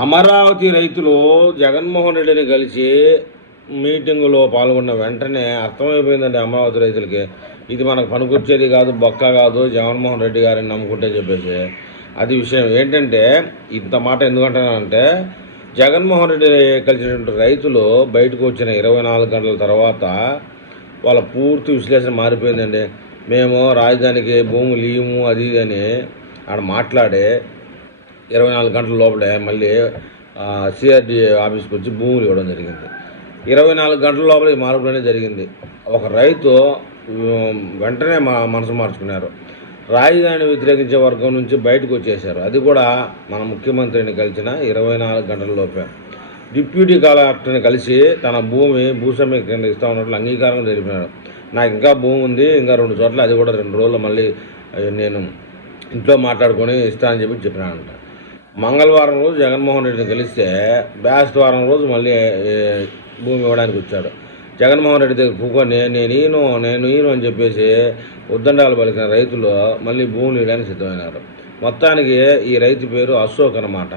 అమరావతి రైతులు జగన్మోహన్ రెడ్డిని కలిసి మీటింగులో పాల్గొన్న వెంటనే అర్థమైపోయిందండి అమరావతి రైతులకి. ఇది మనకు పనికొచ్చేది కాదు, బొక్క కాదు, జగన్మోహన్ రెడ్డి గారిని నమ్ముకుంటే చెప్పేసి. అది విషయం ఏంటంటే, ఇంత మాట ఎందుకంటున్నానంటే, జగన్మోహన్ రెడ్డి కలిసినటువంటి రైతులు బయటకు వచ్చిన 24 గంటల తర్వాత వాళ్ళ పూర్తి విశ్లేషణ మారిపోయిందండి. మేము రాజధానికి భూములు ఇయ్యము అది ఇది అని ఆడ మాట్లాడే 24 గంటల లోపలే మళ్ళీ సిఆర్డీ ఆఫీస్కి వచ్చి భూములు ఇవ్వడం జరిగింది. 24 గంటల లోపల ఈ మార్పు అనేది జరిగింది. ఒక రైతు వెంటనే మనసు మార్చుకున్నారు. రాజధాని వ్యతిరేకించే వర్గం నుంచి బయటకు వచ్చేశారు. అది కూడా మన ముఖ్యమంత్రిని కలిసిన 24 గంటల లోపే. డిప్యూటీ కలెక్టర్ని కలిసి తన భూస్వామ్య కింద ఇస్తా ఉన్నట్లు అంగీకారం తెలిపినాడు. నాకు ఇంకా భూమి ఉంది, ఇంకా 2 చోట్ల, అది కూడా 2 రోజులు మళ్ళీ నేను ఇంట్లో మాట్లాడుకొని ఇస్తానని చెప్పినాడంట. మంగళవారం రోజు జగన్మోహన్ రెడ్డిని కలిస్తే బేస్తవారం రోజు మళ్ళీ భూమి ఇవ్వడానికి వచ్చాడు. జగన్మోహన్ రెడ్డి దగ్గర కూకొని నేను ఈను అని చెప్పేసి ఉద్దండాలు పలికిన రైతులు మళ్ళీ భూములు ఇవ్వడానికి సిద్ధమైనారు. మొత్తానికి ఈ రైతు పేరు అశోక్ అన్నమాట.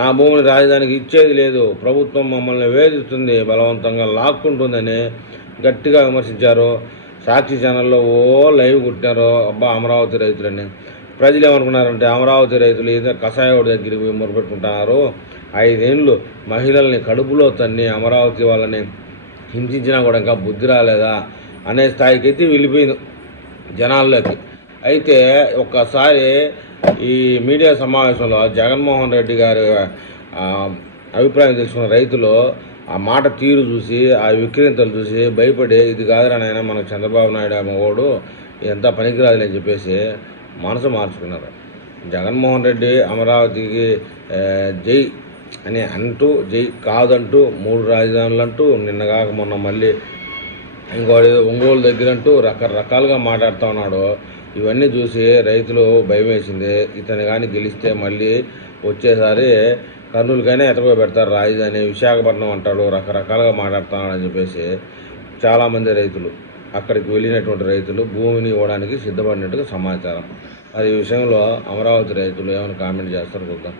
నా భూమిని రాజధానికి ఇచ్చేది లేదు, ప్రభుత్వం మమ్మల్ని వేధిస్తుంది, బలవంతంగా లాక్కుంటుందని గట్టిగా విమర్శించారు. సాక్షి ఛానల్లో లైవ్ కుట్టినారు. అబ్బా అమరావతి రైతులని. ప్రజలు ఏమనుకున్నారంటే, అమరావతి రైతులు ఏదో కషాయోడి దగ్గరికి పోయి మొరుపెట్టుకుంటున్నారు, 5 ఏళ్ళు మహిళల్ని కడుపులో తన్ని అమరావతి వాళ్ళని హింసించినా కూడా ఇంకా బుద్ధి రాలేదా అనే స్థాయికి అయితే వెళ్ళిపోయింది జనాల్లోకి. అయితే ఒక్కసారి ఈ మీడియా సమావేశంలో జగన్మోహన్ రెడ్డి గారి అభిప్రాయం తెలుసుకున్న రైతులు ఆ మాట తీరు చూసి, ఆ విక్రేతలు చూసి భయపడి, ఇది కాదురా నాయన మనకు చంద్రబాబు నాయుడు మగోడు ఎంత పనికిరాదులే అని చెప్పేసి మనసు మార్చుకున్నారు. జగన్మోహన్ రెడ్డి అమరావతికి జై అని అంటూ, జై కాదంటూ 3 రాజధానులు అంటూ, నిన్నగాక మొన్న మళ్ళీ ఇంకోటి ఒంగోలు దగ్గర అంటూ రకరకాలుగా మాట్లాడుతూ ఉన్నాడు. ఇవన్నీ చూసి రైతులు భయం వేసింది. ఇతను కానీ గెలిస్తే మళ్ళీ వచ్చేసారి కర్నూలుకైనా ఎతపోయి పెడతారు రాజధాని, విశాఖపట్నం అంటాడు, రకరకాలుగా మాట్లాడుతున్నాడని చెప్పేసి చాలామంది రైతులు, అక్కడికి వెళ్ళినటువంటి రైతులు భూమిని ఇవ్వడానికి సిద్ధపడినట్టుగా సమాచారం. మరి ఈ విషయంలో అమరావతి రైతులు ఏమైనా కామెంట్ చేస్తారు చూద్దాం.